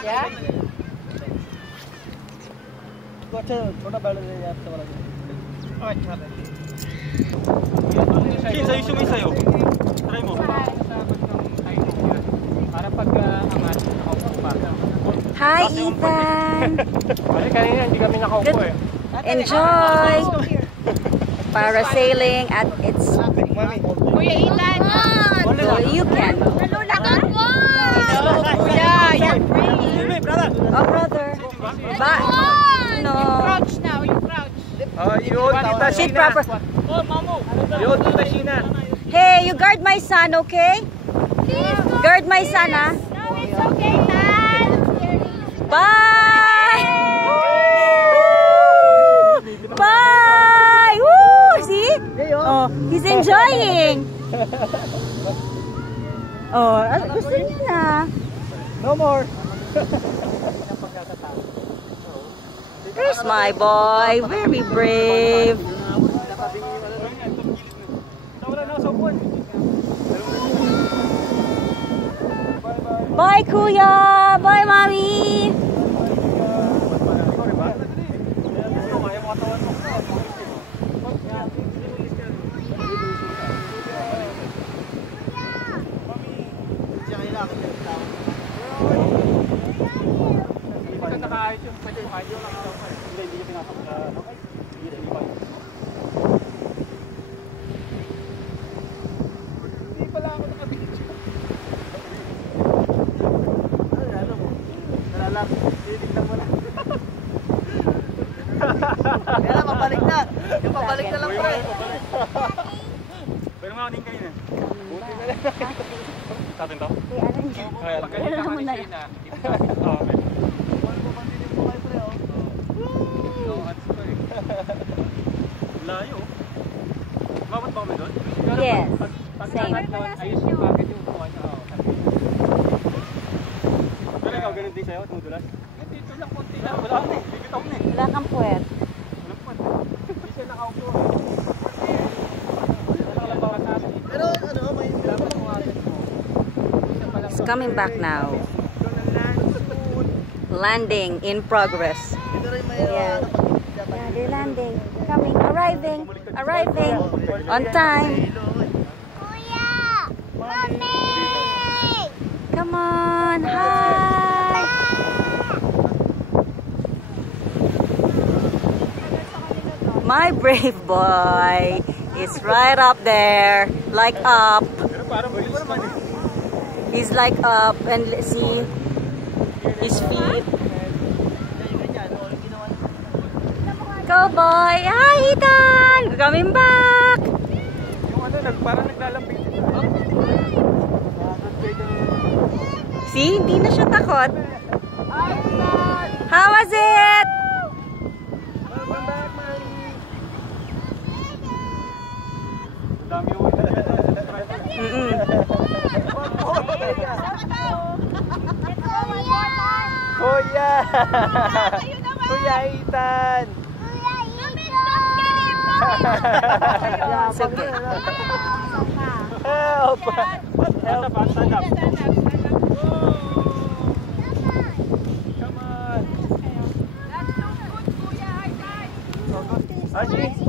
क्या? तो अच्छा छोटा बैल है यार से वाला। अच्छा है। Sa issue mo sa'yo. Try mo. Para pag angat, nakaupo pa. Hi, Ethan. Kasi kanina hindi kami nakaupo eh. Enjoy parasailing at its. Kuya Ethan. So you can. Nalula ka? Kuya, you're free. Oh, brother. But no. Crouch now, you crouch. Sit proper. Oh, Mamu. Hey, you guard my son, okay? Guard my son, ah. No, it's okay, Tan. Bye. Bye. Woo! See? Oh, he's enjoying. Oh, gusto niya na. No more. There's my boy, very brave. Bye, Kuya. Bye, Mommy. Kaya mabalik na. Yung pabalik na lang pre. Pero makaning kayo na. Buti na lang. Sa atin to? Kaya lang mo na yan. Layo. Bawat ba kami doon? Yes. Same. Ayos yung bakit yung buwan. Pero ikaw, ganun din sa'yo, tumutulas? Dito lang, konti lang. Wala na eh. Bigitaw na eh. Wala kang puwet. Walang puwan. Hindi siya nakaupo. Pero ano, may dapat mo agad mo. It's coming back now. Landing in progress. Yeah. Yeah, they're landing. Coming, arriving on time. Kuya! Mami! Come on, hi. My brave boy is right up there, like up. Pero parang bilis naman eh. He's like up, and let's see his feet. Go boy! Hi, Ethan! Coming back! Yung ano, parang naglalambing. See, hindi na siya takot. How was it? Dami yung Kuya! Kuya Ethan! It's okay. Help! Stand up. Come on! That's so good, Kuya. Hi, guys. Ashi!